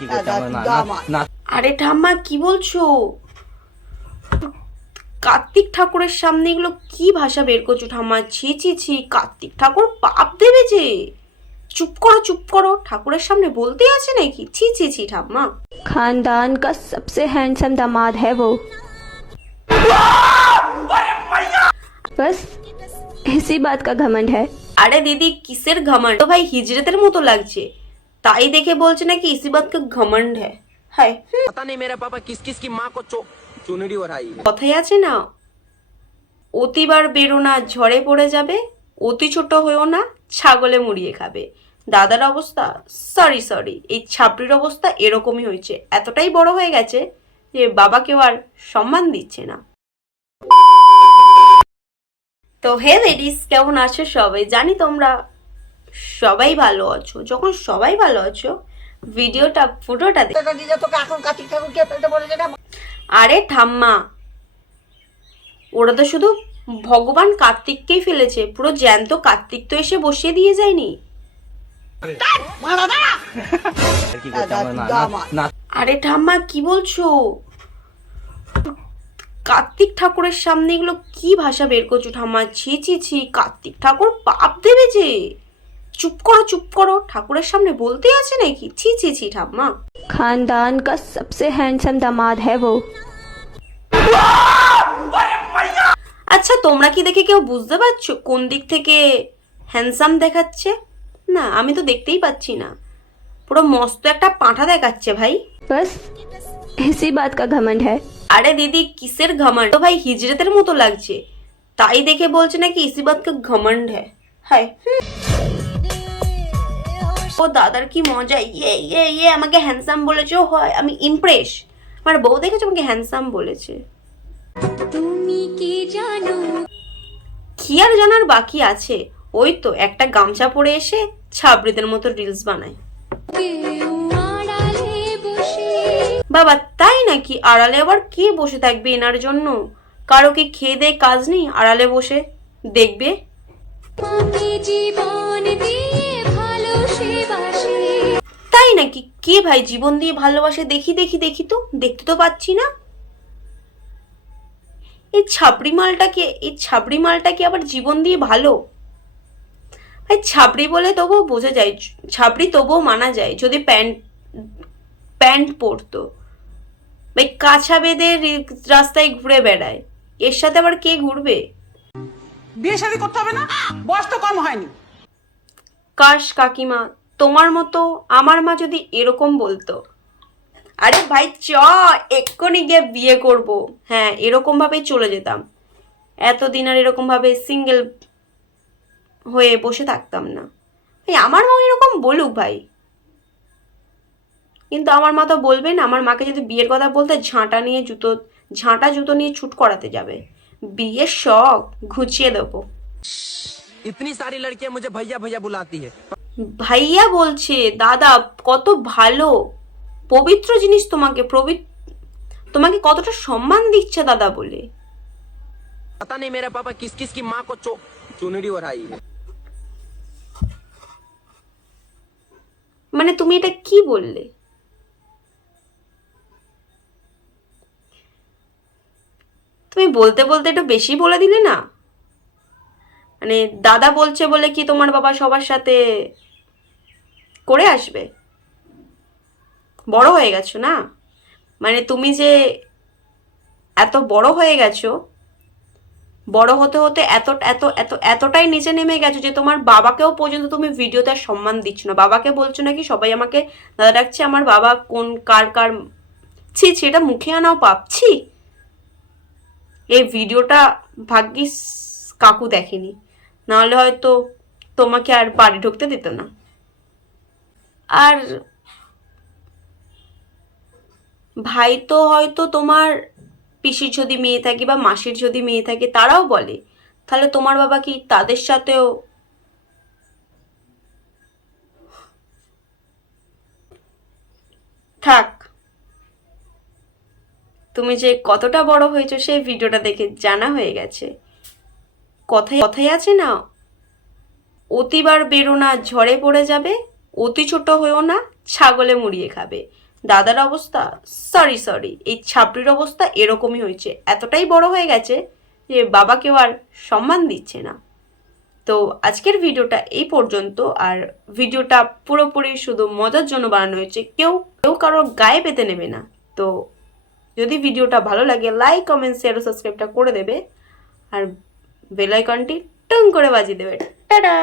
কি করতে আমরা না আরে ঠাম্মা কি বলছো? কার্তিক ঠাকুরের সামনে এগুলো কি ভাষা বের করছো ঠাম্মা? ছি ছি ছি, কার্তিক ঠাকুর পাপ দেবে যে। চুপ করো চুপ করো, ঠাকুরের সামনে বলতে আছে নাকি? ছি ছি ছি ঠাম্মা। खानदान का सबसे हैंडसम दामाद है वो। बस इसी बात का घमंड है। আরে দিদি কিসের ঘমন্ড? তো ভাই হিজরতের মতো লাগছে, তাই দেখে বলছে নাকি ইসি বাত কা ঘমন্ড হ্যায়। হায় पता नहीं मेरा पापा किस किस की माँ को चुनरी ओढ़ाई है। কথাই আছে না, অতিবার বেরো না ঝড়ে পড়ে যাবে, অতি ছোট হয়েও না ছাগলে মুড়িয়ে খাবে। দাদার অবস্থা, সরি সরি, এই ছাপড়ির অবস্থা এরকমই হয়েছে। এতটাই বড় হয়ে গেছে যে বাবাকেও আর সম্মান দিচ্ছে না। তো হে লেডিস, কেমন আছো সবাই? জানি তোমরা সবাই ভালো আছো। যখন সবাই ভালো আছো, ফুটোটা আরে ঠাম্মা, ওরা তো শুধু ভগবান কার্তিককেই ফেলেছে, পুরো জ্যান্ত কার্তিক তো এসে বসিয়ে দিয়ে যায়নি। কি করতে আমরা না আরে ঠাম্মা কি বলছো? কার্তিক ঠাকুরের সামনে এগুলো কি ভাষা বের করছো ঠাম্মা? ছি ছি ছি, কার্তিক ঠাকুর পাপ দেবে যে। চুপ করো চুপ করো, ঠাকুরের সামনে বলতে আছে নাকি? ছি ছি ছি ঠাম্মা। खानदान का सबसे हैंडसम दामाद है वो। আচ্ছা তোমরা কি দেখে কেউ বুঝতে পারছো কোন দিক থেকে হ্যান্ডসাম দেখাচ্ছে? না আমি তো দেখতেই পাচ্ছি না, পুরো মস্ত একটা পাঁঠা দেখাচ্ছে ভাই। बस इसी बात का घमंड है। আরে দিদি কিসের ঘমন্ড? তো ভাই হিজরতের মতো লাগছে, তাই দেখে বলছে নাকি ইসি বাত কা ঘমন্ড হ্যায়। হায় ও দাদার কি মজা, ইয়ে ইয়ে ইয়ে, আমাকে হ্যান্ডসাম বলেছে। ও হয় আমি ইমপ্রেস, আমার বউ দেখেছে আমাকে হ্যান্ডসাম বলেছে। তুমি কি জানো? কি আর জানার বাকি আছে, ওই তো একটা গামছা পরে এসে ছাবড়িদের মতো রিলস বানায়। বাবা তাই নাকি? আড়ালে আবার কে বসে থাকবে এনার জন্য? কারো কি খেয়ে দেয়ে কাজ নেই আড়ালে বসে দেখবে? তাই নাকি? কে ভাই জীবন দিয়ে ভালোবাসে? দেখি দেখি দেখি তো, দেখতে তো পাচ্ছি না। এই ছাবড়ি মালটাকে আবার জীবন দিয়ে ভালো? ভাই ছাবড়ি বলে তবুও বোঝা যায়, ছাবড়ি তবুও মানা যায় যদি প্যান্ট পরতো। ভাই কাছা বেঁধে রাস্তায় ঘুরে বেড়ায়, এর সাথে আবার কে ঘুরবে? বিয়ে শাদী করতে হবে না, বয়স তো কম হয়নি। কাশ কাকিমা তোমার মতো আমার মা যদি এরকম বলতো, আরে ভাই এক্ষুনি গিয়ে বিয়ে করব, হ্যাঁ এরকম ভাবেই চলে যেতাম। এতদিন আর এরকম ভাবে সিঙ্গেল হয়ে বসে থাকতাম না। ভাই আমার মা এরকম বলুক ভাই, কিন্তু আমার মা তো বলবে না। আমার মাকে যদি বিয়ের কথা বলতে ঝাঁটা জুতো নিয়ে ছুট করাতে যাবে। বিয়ের শখ ঘুচিয়ে দেবো। इतनी सारी लड़कियां मुझे भैया भैया बुलाती है। ভাইয়া বলছে, দাদা কত ভালো পবিত্র জিনিস, তোমাকে কতটা সম্মান দিচ্ছে দাদা বলে। पता नहीं मेरा पापा किस किस की माँ को चुनरी ओढ़ाई है। মানে তুমি এটা কি বললে? তুমি বলতে বলতে একটু বেশি বলে দিলে না। মানে দাদা বলছে বলে কি তোমার বাবা সবার সাথে করে আসবে? বড় হয়ে গেছো না, মানে তুমি যে এত বড় হয়ে গেছো, বড় হতে হতে এত এত এত এতটাই নিচে নেমে গেছো যে তোমার বাবাকেও পর্যন্ত তুমি ভিডিওতে আর সম্মান দিচ্ছ না। বাবাকে বলছো নাকি সবাই আমাকে দাদা ডাকছে, আমার বাবা কোন কার কার, ছি ছি, এটা মুখে আনাও পাচ্ছি। এই ভিডিওটা ভাগ্যিস কাকু দেখেনি, নাহলে হয়তো তোমাকে আর বাড়ি ঢুকতে দিত না। আর ভাই তো হয়তো তোমার পিসির যদি মেয়ে থাকে বা মাসির যদি মেয়ে থাকে তারাও বলে, তাহলে তোমার বাবা কি তাদের সাথেও? থাক, তুমি যে কতটা বড় হয়েছো সেই ভিডিওটা দেখে জানা হয়ে গেছে। কথাই আছে না, অতিবার বেরো না ঝড়ে পড়ে যাবে, অতি ছোট হয়েও না ছাগলে মুড়িয়ে খাবে। দাদার অবস্থা সরি এই ছাপড়ির অবস্থা এরকমই হয়েছে, এতটাই বড় হয়ে গেছে যে বাবাকেও আর সম্মান দিচ্ছে না। তো আজকের ভিডিওটা এই পর্যন্ত। আর ভিডিওটা পুরোপুরি শুধু মজার জন্য বানানো হয়েছে, কেউ কারোর গায়ে পেতে নেবে না। তো যদি ভিডিওটা ভালো লাগে লাইক কমেন্ট শেয়ার ও সাবস্ক্রাইবটা করে দেবে আর বেল আইকনটি টং করে বাজিয়ে দেবে। টাটা।